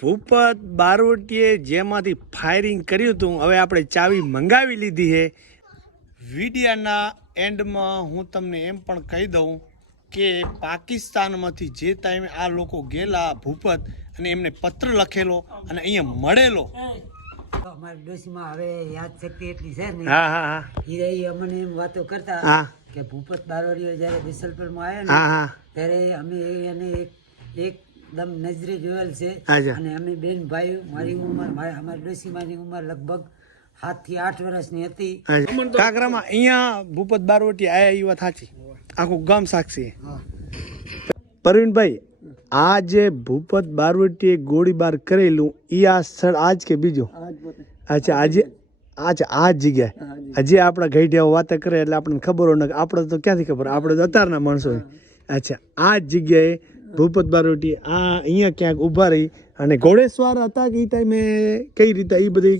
ભૂપત બારોટીએ જેમાંથી ફાયરિંગ કર્યું હતું હવે આપણે ચાવી મંગાવી લીધી છે. વિડિયાના એન્ડમાં હું તમને એમ પણ કહી દઉં કે પાકિસ્તાનમાંથી જે ટાઈમે આ લોકો ગયેલા ભૂપત અને એમને પત્ર લખેલો અને અહીંયા મળેલો. અમારી ડોશીમાં હવે યાદ શક્તિ એટલી છે ને. હા હા હા. હીરા અમને એમ વાતો કરતા હા. કે ભૂપત બારોડીઓ જ્યારે બિસલપુરમાં આવ્યા ને ત્યારે અમે એને એક એકદમ નજરે જોયેલ છે. અને અમે બેન ભાઈ મારી ઉંમર મારી અમારી મારી ઉંમર લગભગ સાતથી આઠ વર્ષની હતી. કાકરામાં અહીંયા ભૂપત બારવટી આયા એ વાત સાચી. આખું ગામ સાક્ષી. પરવીનભાઈ આ જે ભૂપત બારવટીએ ગોળીબાર કરેલું એ આ સ્થળ આજ કે બીજો? અચ્છા આજે આજ આ જ. જગ્યાએ હજી આપણા ગઈઢિયાઓ વાત કરે એટલે આપણને ખબર હોય આપણે તો ક્યાંથી ખબર? આપણે તો અત્યારના માણસો અચ્છા આ જ જગ્યાએ ભૂપત બારોટી આ અહીંયા ક્યાંક ઊભા રહી અને ઘોડેસવાર હતા કે એ ટાઈમે કઈ રીતે એ બધી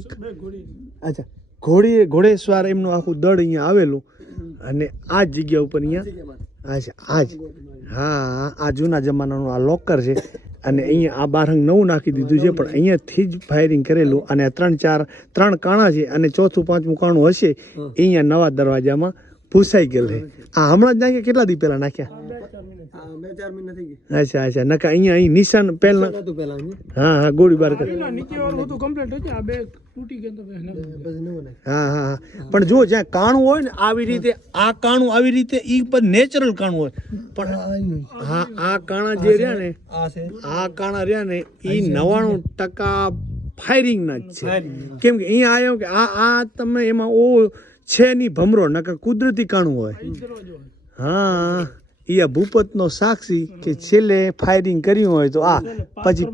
અચ્છા ઘોડી ઘોડેસવાર એમનું આખું દળ અહીંયા આવેલું અને આ જગ્યા ઉપર અહીંયા અચ્છા આ જ. હા આ જૂના જમાનાનું આ લોકર છે અને અહીંયા આ બારંગ નવું નાખી દીધું છે પણ અહીંયાથી જ ફાયરિંગ કરેલું અને ત્રણ ચાર ત્રણ કાણા છે અને ચોથું પાંચમું કાણું હશે અહીંયા નવા દરવાજામાં ભૂસાઈ ગયેલ હે આ હમણાં જ નાખ્યા કેટલા દી પહેલા નાખ્યા? અચ્છા અચ્છા નકા અહીંયા અહીં નિશાન પહેલા હા હા ગોળીબાર કરે. હા હા હા. પણ જો જ્યાં કાણું હોય ને આવી રીતે આ કાણું આવી રીતે ઈ પર નેચરલ કાણું હોય. પણ હા આ કાણા જે રહ્યા ને આ કાણા રહ્યા ને ઈ નવાણું ટકા ફાયરિંગ ના જ છે. કેમ કે અહીંયા આવ્યો કે આ આ તમે એમાં ઓ છે નહીં ભમરો નકર કુદરતી કાણું હોય. હા એ આ ભૂપતનો સાક્ષી કે છેલ્લે ફાયરિંગ કર્યું હોય તો આ પછી.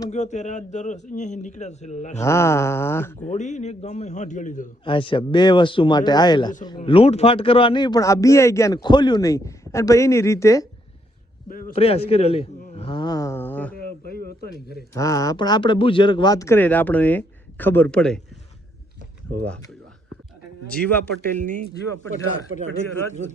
હા ને અચ્છા બે વસ્તુ માટે આવેલા લૂંટફાટ કરવા નહીં પણ આ બીઆઈ ગયા ને ખોલ્યું નહીં. અને પછી એની રીતે પ્રયાસ કર્યો લે હા. ને હા પણ આપણે બહુ જરાક વાત કરીએ એટલે આપણને ખબર પડે. વાહ. જીવા પટેલની જીવા પટિયા પટિયા રાજપૂત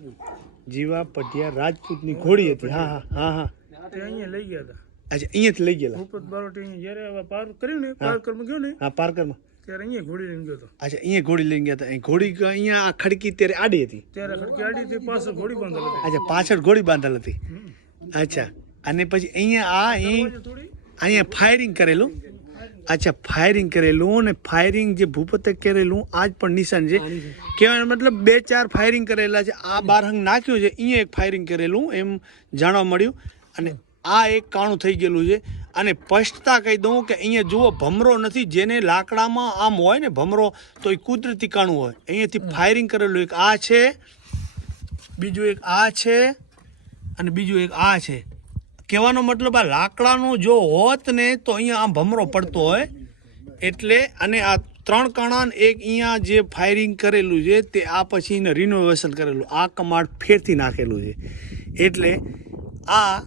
જીવા પટિયા રાજપૂતની ઘોડી હતી હા હા હા હા. તે અહીંયા લઈ ગયા હતા. અચ્છા અહીંયાથી લઈ ગયેલા. ભૂપત બારોટી અહીંયા જ્યારે પાર કર્યું ને પાર્કરમાં કરવા ગયો ને હા પારકરમાં ત્યારે અહીંયા ઘોડી લઈને ગયો હતો. અચ્છા અહીંયા ઘોડી લઈને ગયા હતા. અહીં ઘોડી અહીંયા આ ખડકી ત્યારે આડી હતી. ત્યારે ખડકી આડી તે પાછળ ઘોડી બાંધેલ હતી. અચ્છા પાછળ ઘોડી બાંધેલ હતી. અચ્છા. અને પછી અહીંયા આ અહીં અહીંયા ફાયરિંગ કરેલું. અચ્છા ફાયરિંગ કરેલું અને ફાયરિંગ જે ભૂપતે કરેલું આજ પણ નિશાન છે. કહેવાય મતલબ બે ચાર ફાયરિંગ કરેલા છે. આ બારહંગ નાખ્યું છે અહીંયા એક ફાયરિંગ કરેલું એમ જાણવા મળ્યું. અને આ એક કાણું થઈ ગયેલું છે. અને સ્પષ્ટતા કહી દઉં કે અહીંયા જુઓ ભમરો નથી જેને લાકડામાં આમ હોય ને ભમરો તો એ કુદરતી કાણું હોય. અહીંયાથી ફાયરિંગ કરેલું એક આ છે બીજું એક આ છે અને બીજું એક આ છે. કહેવાનો મતલબ આ લાકડાનું જો હોત ને તો અહીંયા આમ ભમરો પડતો હોય. એટલે અને આ ત્રણ કાણા એક અહીંયા જે ફાયરિંગ કરેલું છે તે આ પછી એને રિનોવેશન કરેલું. આ કમાડ ફેરથી નાખેલું છે. એટલે આ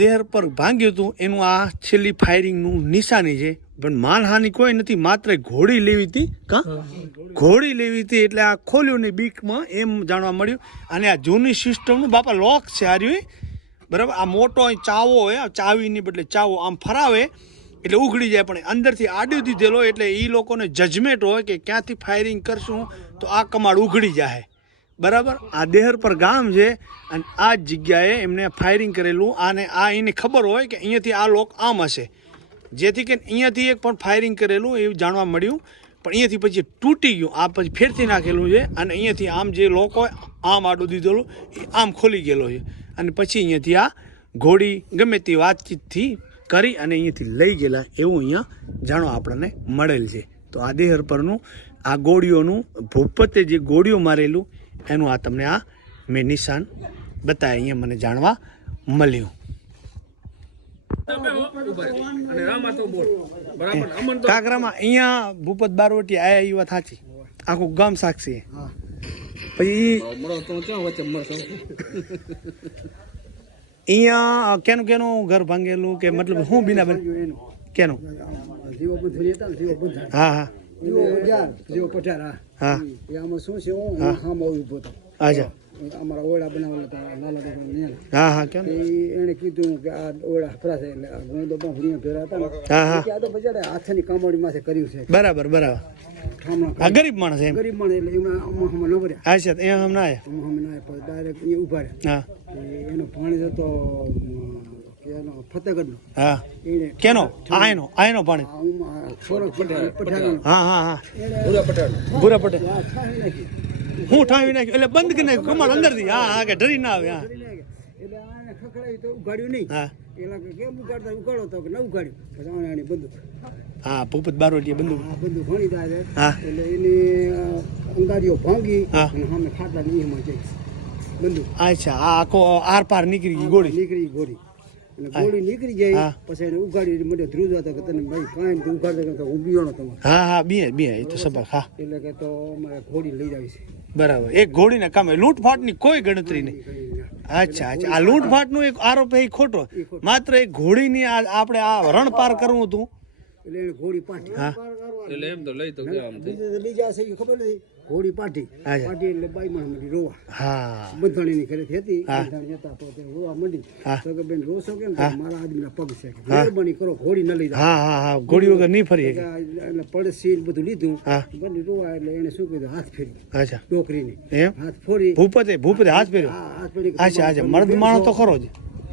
દેહર પર ભાંગ્યું હતું એનું આ છેલ્લી ફાયરિંગનું નિશાની છે. પણ માનહાનિ કોઈ નથી માત્ર ઘોડી લેવી હતી કા? ઘોડી લેવી હતી એટલે આ ખોલ્યું ને બીકમાં એમ જાણવા મળ્યું. અને આ જૂની સિસ્ટમનું બાપા લોક છે હાર્યું બરાબર? આ મોટો અહીં ચાવો હોય ચાવીની બદલે ચાવો આમ ફરાવે, એટલે ઉઘડી જાય. પણ અંદરથી આડ્યું દીધેલો એટલે એ લોકોને જજમેન્ટ હોય કે ક્યાંથી ફાયરિંગ કરશું, તો આ કમાડ ઉઘડી જાય બરાબર? આ દેહર પર ગામ છે, અને આ જ જગ્યાએ એમને ફાયરિંગ કરેલું. અને આ એને ખબર હોય કે અહીંયાથી આ લોક આમ હશે. જેથી કરીને અહીંયાથી એક પણ ફાયરિંગ કરેલું એવું જાણવા મળ્યું. પણ અહીંયાથી પછી તૂટી ગયું. આ પછી ફેરથી નાખેલું છે, અને અહીંયાથી આમ જે લોક હોય, આમ આડું દીધેલું, એ આમ ખોલી ગયેલો છે. અને પછી અહીંયાથી આ ઘોડી ગમે તે વાતચીતથી કરી અને અહીંયાથી લઈ ગયેલા એવું અહીંયા જાણવા આપણને મળેલ છે. તો આ દેહર પરનું આ ગોળીઓનું ભૂપતે જે ગોળીઓ મારેલું એનું આ તમને આ મેં નિશાન બતાવે અહીંયા મને જાણવા મળ્યું. કાકરામાં અહીંયા ભૂપત બારવટી આયા એ વાત સાચી? આખું ગામ સાક્ષી પછી અહીંયા કેનું કેનું ઘર ભાંગેલું કે મતલબ હું બીના બન કેનું? હા હા. હા. હા. એ આમાં શું છે હું હા. ઊભો હતો અચ્છા અમારા ઓળા બનાવેલા હતા લાલા દાદા હા હા કેમ? એણે કીધું કે આ ઓળા ફરાશે એટલે આ હું પણ ભૂરિયા ભેરા હતા હા હા. આ તો બજારે હાથની કામડી માથે કર્યું છે. બરાબર બરાબર. ગરીબ માણસ એમ. ગરીબ માણસ એટલે એમાં આમાં ન ભર્યા. અચ્છા તો અહીંયા હમણાં અમે ના આપ્યા ડાયરેક્ટ એ ઊભા રહ્યા. હા. એનો ભાણેજ હતો એનો ફતેગઢનો. હા. એને કેનો આયનો આયનો પાણી હું હા હા. હા પૂરા પટેલ ભૂરા પટેલ હું ઠાવી નાખ્યું. એટલે બંધ કરી નાખ્યું. કમાડ અંદરથી. હા હા કે ડરી ના આવે હા. એટલે આને ખખડાવી તો ઉગાડ્યું નહીં. હા. પેલા કે કેમ ઉગાડતા ઉગાડો તો કે ન ઉગાડ્યું પછી આને આની બંદૂક. હા ભૂપત બારોટીએ બંદૂક. આ બંદૂક ભણી દાદે એટલે એની અંગારીઓ ભાંગી. અને સામે ખાટલા ની એમાં જઈ. બંદૂક. અચ્છા આ આખો આર પાર નીકળી ગઈ ગોળી. નીકળી ગોળી. અને ગોળી નીકળી જાય પછી એને ઉગાડી મને ધ્રુજવા તો કે તને ભાઈ કાંઈ ઉગાડતો કે હું બીવાનો તમારે. હા હા બે બે એ તો સબક હા. એટલે કે તો અમારે ઘોડી લઈ છે. બરાબર. એક ઘોડીના કામે લૂંટફાટની કોઈ ગણતરી નહીં. અચ્છા અચ્છા. આ લૂંટફાટનો એક આરોપ એ ખોટો. માત્ર એક ઘોડીની આ આપણે આ રણ પાર કરવું હતું. એટલે એને ઘોડી પાટી. એટલે એમ તો લઈ તો લઈ જશે એ ખબર નથી. ઘોડી પાટી. પાટી એટલે બાઈ માં મંડી રોવા. હા. બંધાણીની ઘરેથી હતી. બંધાણી હતા તો તે રોવા મંડી. તો કે બેન રોશો કેમ? મારા આદમીના પગ છે. મહેરબાની કરો ઘોડી ન લઈ જાઓ. હા હા હા. ઘોડી વગર નહીં ફરી એટલે પડસી બધું લીધું. હા. બંને રોવા એટલે એને શું કીધું? હાથ ફેરી. અચ્છા. ડોકરીની હાથ ફોડી ભૂપતે ભૂપતે હાથ ફેર્યો? હાથ ફેરી. અચ્છા અચ્છા. મર્દ માણસ તો ખરો જ.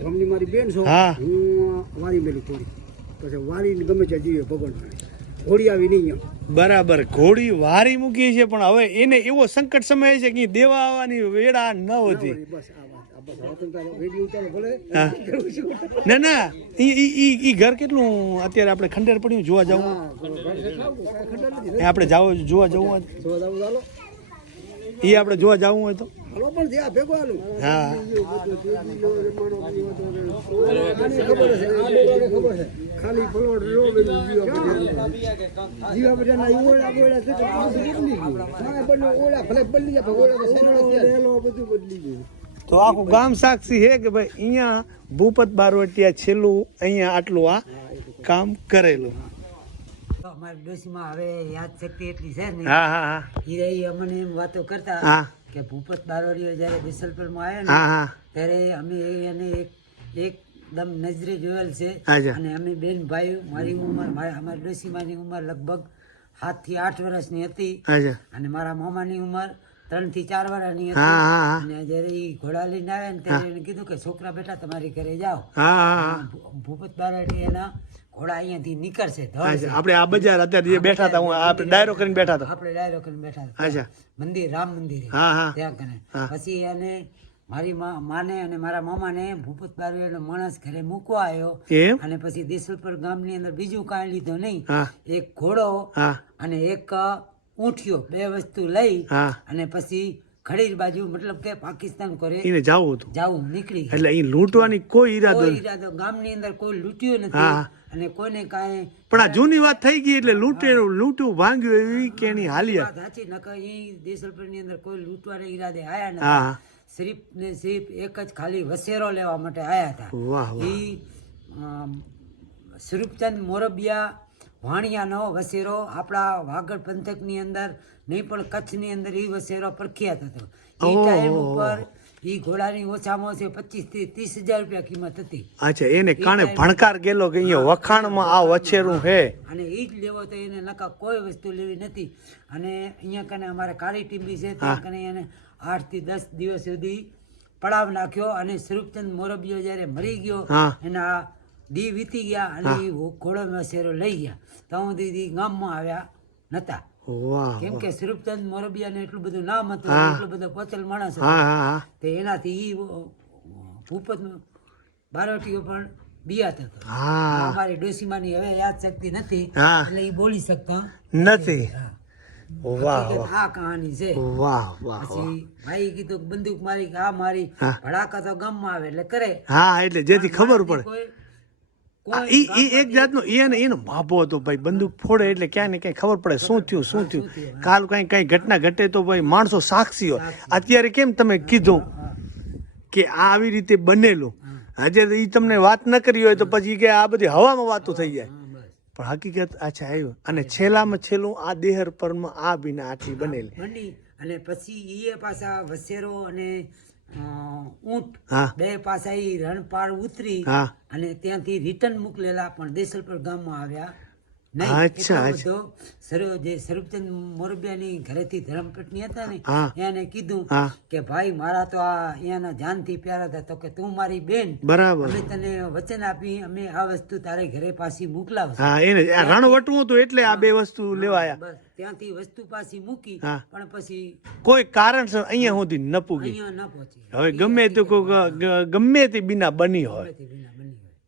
ગમની મારી બેન છો? હા. હું વારી મેલી થોડી પછી વારી ગમે ત્યાં જીવે ભગવાન ઘોડી આવી નહીં બરાબર ઘોડી વારી મૂકી છે પણ હવે એને એવો સંકટ સમય છે કે દેવા આવવાની વેળા ન હતી. ના ના ઈ ઘર કેટલું અત્યારે આપણે ખંડેર પડ્યું જોવા જવું. આપણે જાવ જોવા. એ આપણે જોવા જવું હોય તો. હાલો પણ જ્યાં ભેગો હાલો. હા ખબર છે, ખબર છે. ખાલી ફલોડ રો બધું જીવા બધાને. જીવા ઓળા છે તો બધું બદલી ગયું. ઓળા ભલે બદલી જાય ઓળા તો સેનડો છે. બધું બદલી ગયું તો આખું ગામ સાક્ષી છે કે ભાઈ અહીંયા ભૂપત બારવટિયા છેલ્લું અહીંયા આટલું આ કામ કરેલું તો અમારી ડોશીમાં હવે યાદ શક્તિ એટલી છે ને હા હા હા એ અમને એમ વાતો કરતા હા કે ભૂપત બારોડીઓ જ્યારે બિસલપુરમાં આવ્યા ને ત્યારે અમે એને એક એકદમ નજરે જોયેલ છે. અને અમે બેન ભાઈ મારી ઉંમર મારી અમારી ડોશીમાની ઉંમર લગભગ સાતથી આઠ વર્ષની હતી. અને મારા મામાની ઉંમર ત્રણથી ચાર વર્ષની હતી. અને જયારે એ ઘોડા લઈને આવ્યા ને ત્યારે એને કીધું કે છોકરા બેટા તમારી ઘરે જાઓ. ભૂપત બારોડી એના ઘોડા અહીંયાથી નીકળશે આપણે આ બજાર અત્યારે જે બેઠા હતા હું આપણે ડાયરો કરીને બેઠા હતા. આપણે ડાયરો કરીને બેઠા હતા. અચ્છા મંદિર રામ મંદિર. હા હા. ત્યાં કને. પછી એને મારી મા- માને અને મારા મામાને ભૂપત બારવેનો માણસ ઘરે મૂકવા આવ્યો અને પછી દેસલપર ગામની અંદર બીજું કાંઈ લીધું નહીં. એક ઘોડો હા. અને એક ઊંઠિયો બે વસ્તુ લઈ હા. અને પછી ખડીર બાજુ મતલબ કે પાકિસ્તાન કરે. એને જવું હતું. જાવું નીકળી એટલે અહીં લૂંટવાની કોઈ ઈરાદો ઈરાદો ગામની અંદર કોઈ લૂંટ્યો નથી. અને કોઈને કાંઈ પણ આ જૂની વાત થઈ ગઈ એટલે લૂંટે લૂંટું ભાંગ્યું એવી કે એની હાલિયા. વાત સાચી. નકર એ દેશલપરની અંદર કોઈ લૂંટવાના ઈરાદે આયા નથી સિર્ફ ને સિર્ફ એક જ ખાલી વસેરો લેવા માટે આયા હતા. વાહ વાહ. સ્વરૂપચંદ મોરબિયા વાણિયાનો વસેરો આપણા વાગડ પંથકની અંદર નહીં પણ કચ્છની અંદર એ વસેરો પ્રખ્યાત હતો. એ. ટાઈમ ઉપર એ ઘોડાની ઓછામાં ઓછી પચીસથી ત્રીસ હજાર રૂપિયા કિંમત હતી. અચ્છા એને કાણે ભણકાર ગયેલો કે અહીંયા વખાણમાં આ વછેરું હે? અને એ જ લેવો તો એને નકા કોઈ વસ્તુ લેવી નથી. અને અહીંયા કને અમારે કાળી ટીંબી છે ત્યાં કને એને આઠથી દસ દિવસ સુધી પડાવ નાખ્યો અને સ્વરૂપચંદ મોરબીઓ જ્યારે મરી ગયો. એના દી વીતી ગયા અને એ ઘોડો મેસેરો લઈ ગયા. તો હું દીદી ગામમાં આવ્યા નતા. કેમ કે સ્વરૂપચંદ મોરબિયાને એટલું બધું નામ હતું એટલું બધો પોચલ માણસ તો એનાથી ઈ ભૂપત બારવટીઓ પણ બિયાત હતો. અમારી ડોસીમાની હવે યાદ શક્તિ નથી એટલે એ બોલી શકતા. નથી. વાહ આ કહાની છે. વાહ વાહ પછી ભાઈ કીધું બંદૂક મારી કે આ મારી. ભડાકા તો ગામમાં આવે એટલે કરે. હા એટલે જેથી ખબર પડે. કોઈ ઈ ઈ એક જાતનો એને એનો ભાભો હતો ભાઈ બંદૂક ફોડે એટલે ક્યાંય ને ક્યાંય ખબર પડે શું થયું શું થયું. કાલ કઈ કઈ ઘટના ઘટે તો ભાઈ માણસો સાક્ષી હોય. અત્યારે કેમ તમે કીધું કે આ આવી રીતે બનેલું. આજે એ તમને વાત ન કરી હોય તો પછી કે આ બધી હવામાં વાતો થઈ જાય. પણ હકીકત અચ્છા આવ્યું. અને છેલ્લામાં છેલ્લું આ દેહર પરમાં આ બિના આટલી બનેલી. અને પછી એ પાછા વસેરો અને ઊંટ. બે ઈ રણપાળ ઉતરી અને ત્યાંથી રિટર્ન મોકલેલા પણ દેસલપર ગામમાં આવ્યા. અચ્છા, બધો સર- જે સ્વરૂપચંદ મોરબિયાની ઘરેથી ધર્મપત્ની હતા ને એને કીધું કે ભાઈ મારા તો આ એના જાનથી પ્યારા હતા તો કે તું મારી બેન. બરાબર. અમે તને વચન આપી અમે આ વસ્તુ તારે ઘરે પાછી મોકલાવશું. હા એને રણવટવું હતું એટલે આ બે વસ્તુ લેવાયા. બસ ત્યાંથી વસ્તુ પાછી મૂકી પણ પછી કોઈ કારણસર અહીંયા સુધી ન પૂગી. અહીંયા ન પહોંચી. હવે ગમે તે ગમે તે બીના બની હોય.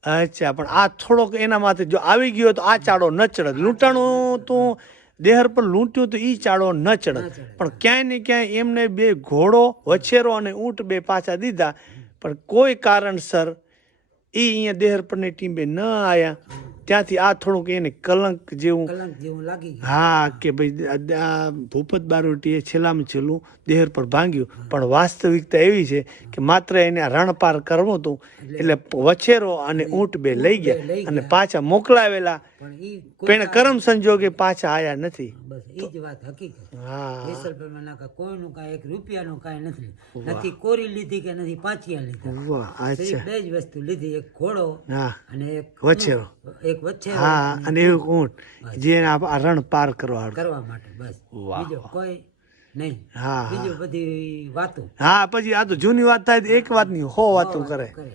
અચ્છા પણ આ થોડોક એના માથે જો આવી ગયો તો આ ચાડો ન ચડત લૂંટાણું તો દેહર પર લૂંટ્યું તો એ ચાડો ન ચડત પણ ક્યાંય ને ક્યાંય એમને બે ઘોડો વછેરો અને ઊંટ બે પાછા દીધા. પણ કોઈ કારણસર એ અહીંયા દેહર પરની ટીમે ન આયા. ત્યાંથી આ થોડુંક એને કલંક જેવું કલંક જેવું લાગી હા કે ભાઈ આ- ભૂપત બારોટીએ છેલ્લામાં છેલ્લું દેહર પર ભાંગ્યું. પણ વાસ્તવિકતા એવી છે કે માત્ર એને રણપાર કરવો હતું. એટલે વછેરો અને ઊંટ બે લઈ ગયા અને પાછા મોકલાવેલા પણ કરમ સંજોગે પાછા આયા નથી. બસ એ જ વાત હકીકત. હા. જેસલમેરમાં ના કોઈનું કાંઈ એક રૂપિયાનું કાંઈ નથી. નથી કોરી લીધી કે નથી પાંચિયા લીધા. વાહ અચ્છા બે જ વસ્તુ લીધી એક ઘોડો હા. અને એક વછેરો. એક વચ્ચે હા અને એવું ઊંટ જે આ રણ પાર કરવા કરવા માટે બસ. બીજો કોઈ નહીં. હા, બીજું બધી વાતો. હા પછી આ તો જૂની વાત થાય તો એક નહીં હો વાતો કરે. કરે.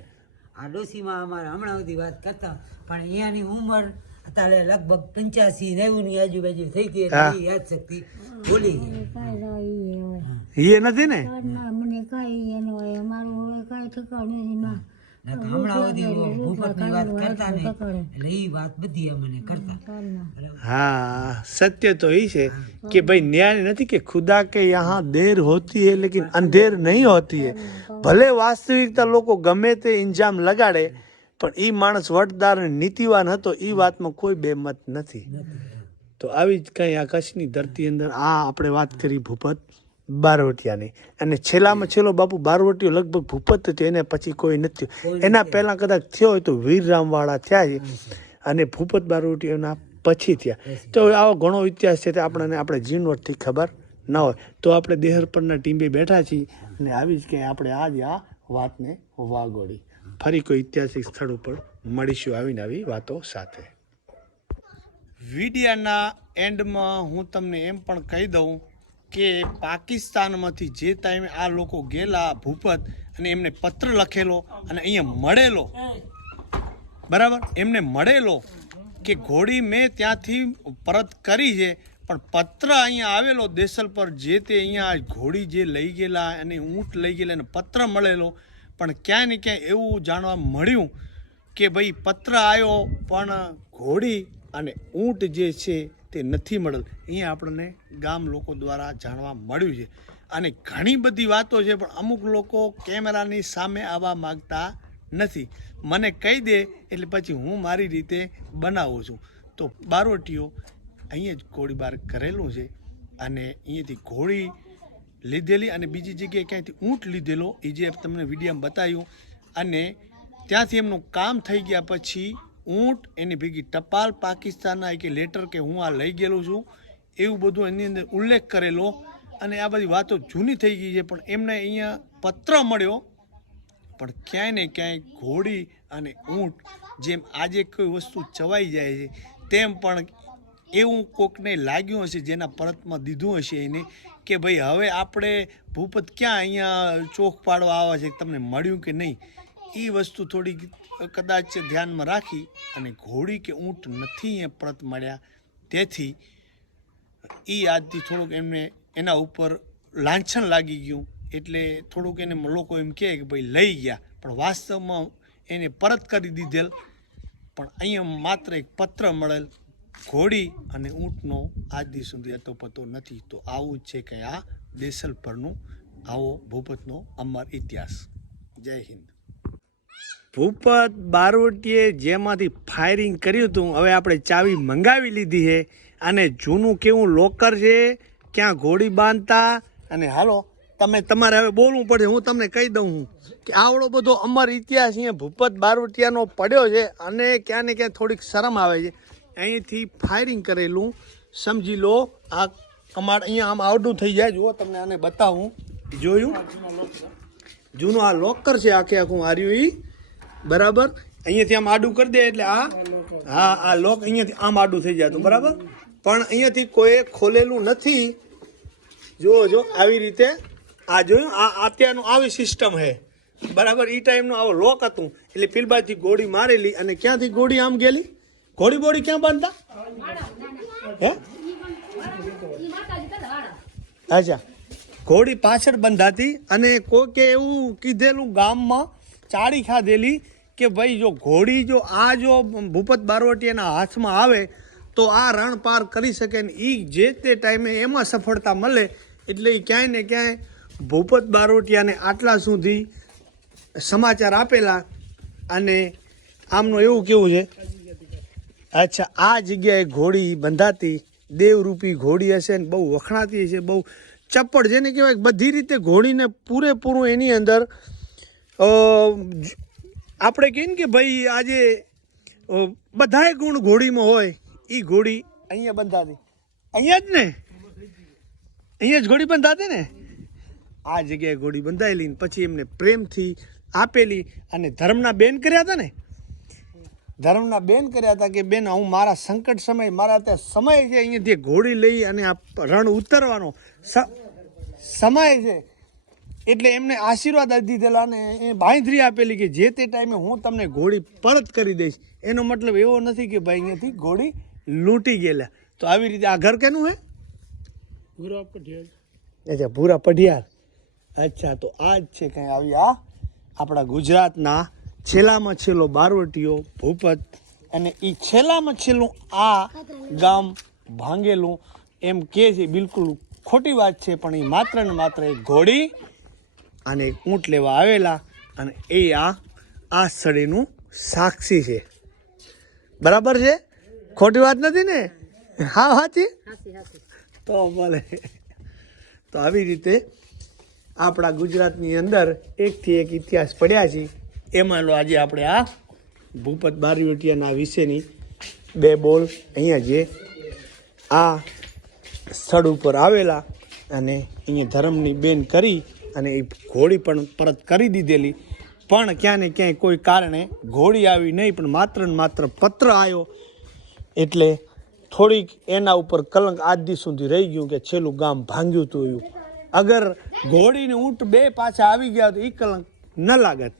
આ ડોસીમાં અમારે હમણાં સુધી વાત કરતા પણ અહીંયાની ઉંમર તારે લગભગ પંચ્યાસી નેવું ની આજુબાજુ થઈ ગઈ યાદ શક્તિ ભૂલી ગઈ. એ નથી ને? મને કઈ એનો અમારું હવે કઈ ઠેકાણું ના. હમણાં હા સત્ય તો એ છે કે ભાઈ ન્યાય નથી કે ખુદા કે યહાં દેર હોતી હે લેકિન અંધેર નહીં હોતી હે. ભલે વાસ્તવિકતા લોકો ગમે તે ઇન્જામ લગાડે પણ એ માણસ વટદાર અને નીતિવાન હતો એ વાતમાં કોઈ બેમત નથી. તો આવી જ કંઈ આ કચ્છની ધરતી અંદર આ આપણે વાત કરી ભૂપત બારવટિયાની. અને છેલ્લામાં છેલ્લો બાપુ બારવટીઓ લગભગ ભૂપત હતો એને પછી કોઈ નથી એના પહેલાં કદાચ થયો હોય તો વીરરામવાળા થયા છે. અને ભૂપત બારવટીઓના પછી થયા. તો આવો ઘણો ઇતિહાસ છે તે આપણને આપણે જીણવટથી ખબર ન હોય. તો આપણે દેહર પરના ટીમે બેઠા છીએ અને આવી જ કે આપણે આજ આ વાતને વાગોડી ફરી કોઈ ઐતિહાસિક સ્થળ ઉપર મળીશું આવીને આવી વાતો સાથે. વિડિયાના એન્ડમાં હું તમને એમ પણ કહી દઉં કે પાકિસ્તાનમાંથી જે ટાઈમે આ લોકો ગયેલા ભૂપત અને એમને પત્ર લખેલો અને અહીંયા મળેલો, બરાબર? એમને મળેલો કે ઘોડી મેં ત્યાંથી પરત કરી છે, પણ પત્ર અહીંયા આવેલો દેસલ પર જે તે અહીંયા ઘોડી જે લઈ ગયેલા અને ઊંટ લઈ ગયેલા અને પત્ર મળેલો પણ ક્યાંય ને ક્યાંય એવું જાણવા મળ્યું કે ભાઈ પત્ર આવ્યો પણ ઘોડી અને ઊંટ જે છે તે નથી મળેલ. અહીંયા આપણને ગામ લોકો દ્વારા જાણવા મળ્યું છે. અને ઘણી બધી વાતો છે, પણ અમુક લોકો કેમેરાની સામે આવવા માગતા નથી. મને કહી દે, એટલે પછી હું મારી રીતે બનાવું છું. તો બારોટીઓ અહીંયા જ ગોળીબાર કરેલું છે અને અહીંયાથી ઘોડી લીધેલી અને બીજી જગ્યાએ ક્યાંયથી ઊંટ લીધેલો એ જે તમને વિડીયામાં બતાવ્યું અને ત્યાંથી એમનું કામ થઈ ગયા પછી ઊંટ એની ભેગી ટપાલ પાકિસ્તાનના કે લેટર કે હું આ લઈ ગયેલું છું, એવું બધું એની અંદર ઉલ્લેખ કરેલો. અને આ બધી વાતો જૂની થઈ ગઈ છે, પણ એમને અહીંયા પત્ર મળ્યો. પણ ક્યાંય ને ક્યાંય ઘોડી અને ઊંટ જેમ આજે કોઈ વસ્તુ ચવાઈ જાય છે, તેમ પણ એવું કોકને લાગ્યું હશે, જેના પરતમાં દીધું હશે એને, કે ભાઈ હવે આપણે ભૂપત ક્યાં અહીંયા ચોખ પાડવા આવ્યા છે તમને મળ્યું કે નહીં? એ વસ્તુ થોડીક કદાચ ધ્યાનમાં રાખી અને ઘોડી કે ઊંટ નથી એ પરત મળ્યા. તેથી એ આજથી થોડુંક એમને એના ઉપર લાંછન લાગી ગયું. એટલે થોડુંક એને લોકો એમ કહે કે ભાઈ લઈ ગયા, પણ વાસ્તવમાં એને પરત કરી દીધેલ. પણ અહીંયા માત્ર એક પત્ર મળેલ ઘોડી અને ઊંટનો આજ દી સુધી અતો પતો નથી. તો આવું જ છે કે આ દેસલ પરનું આવો ભૂપતનો અમર ઇતિહાસ. જય હિન્દ. ભૂપત બારવટીએ જેમાંથી ફાયરિંગ કર્યું હતું, હવે આપણે ચાવી મંગાવી લીધી છે અને જૂનું કેવું લોકર છે, ક્યાં ઘોડી બાંધતા અને હાલો, તમે તમારે હવે બોલવું પડશે. હું તમને કહી દઉં હું કે આવડો બધો અમર ઇતિહાસ અહીંયા ભૂપત બારોટિયાનો પડ્યો છે અને ક્યાં ને ક્યાં થોડીક શરમ આવે છે. અહીંથી ફાયરિંગ કરેલું. સમજી લો, આ કમાડ અહીંયા આમ આવડું થઈ જાય. જુઓ, તમને આને બતાવું. જોયું? જૂનું આ લોકર છે, આખે આખું આર્યું એ બરાબર? અહીંયાથી આમ આડું કરી દે એટલે આ હા, આ લોક અહીંયાથી આમ આડું થઈ જતું બરાબર? પણ અહીંયાથી કોઈ ખોલેલું નથી. જુઓ જો આવી રીતે. આ જોયું? આ અત્યારનું આવી સિસ્ટમ હે બરાબર? એ ટાઈમનું આવો લોક હતું. એટલે પીલબાથી ગોળી મારેલી અને ક્યાંથી ગોળી આમ ગયેલી? ઘોડી બોડી ક્યાં બાંધતા? હે? અચ્છા ઘોડી પાછળ બંધાતી અને કોકે એવું કીધેલું ગામમાં ચાળી ખાધેલી કે ભાઈ જો ઘોડી જો આ જો ભૂપત બારવટીયાના હાથમાં આવે તો આ રણ પાર કરી શકે ને એ જે તે ટાઈમે એમાં સફળતા મળે એટલે એ ક્યાંય ને ક્યાંય ભૂપત બારવટીયાને આટલા સુધી સમાચાર આપેલા અને આમનું એવું કેવું છે? અચ્છા, આ જગ્યાએ ઘોડી બંધાતી, દેવરૂપી ઘોડી હશે ને બહુ વખણાતી હશે, બહુ ચપ્પડ જેને કહેવાય, બધી રીતે ઘોડીને પૂરેપૂરું એની અંદર આપણે કહીએ ને કે ભાઈ આજે બધાએ ગુણ ઘોડીમાં હોય એ ઘોડી અહીંયા બંધાતી. અહીંયા જ ને? અહીંયા જ ઘોડી બંધાતી ને? આ જગ્યાએ ઘોડી બંધાયેલી ને પછી એમને પ્રેમથી આપેલી અને ધર્મના બેન કર્યા હતા ને? ધર્મના બેન કર્યા હતા કે બેન હું મારા સંકટ સમય મારા ત્યાં સમય છે અહીંયાથી ઘોડી લઈ અને આ રણ ઉતરવાનો. સમય છે. એટલે એમને આશીર્વાદ દીધેલા અને એ બાંધરી આપેલી કે જે તે ટાઈમે હું તમને ઘોડી પરત કરી દઈશ. એનો મતલબ એવો નથી કે ભાઈ અહીંયાથી ઘોડી લૂંટી ગયેલા. તો આવી રીતે આ ઘર કેનું હે? ભૂરા પઢિયાર અચ્છા ભૂરા પઢિયાર અચ્છા તો આ જ છે કંઈ આવી આ આપણા ગુજરાતના છેલ્લામાં છેલ્લો બારવટીયો ભૂપત અને એ છેલ્લામાં છેલ્લું આ ગામ ભાંગેલું એમ કે છે બિલકુલ ખોટી વાત છે પણ એ માત્ર ને માત્ર એક ઘોડી અને એક ઊંટ લેવા આવેલા અને એ આ આ સ્થળેનું સાક્ષી છે. બરાબર છે? ખોટી વાત નથી ને? હા સાચી તો ભલે. તો આવી રીતે આપણા ગુજરાતની અંદર એકથી એક ઇતિહાસ પડ્યા છે. એમાં લો આજે આપણે આ ભૂપત બારવટીયાના વિશેની બે બોલ અહીંયા જે આ સ્થળ ઉપર આવેલા અને અહીંયા ધર્મની બેન કરી અને એ ઘોડી પણ પરત કરી દીધેલી. પણ ક્યાં ને ક્યાંય કોઈ કારણે ઘોડી આવી નહીં, પણ માત્ર ને માત્ર પત્ર આવ્યો. એટલે થોડીક એના ઉપર કલંક આજ દી સુધી રહી ગયું કે છેલ્લું ગામ ભાંગ્યું હતું એવું. અગર ઘોડીને ઊંટ બે પાછા આવી ગયા તો એ કલંક ન લાગત.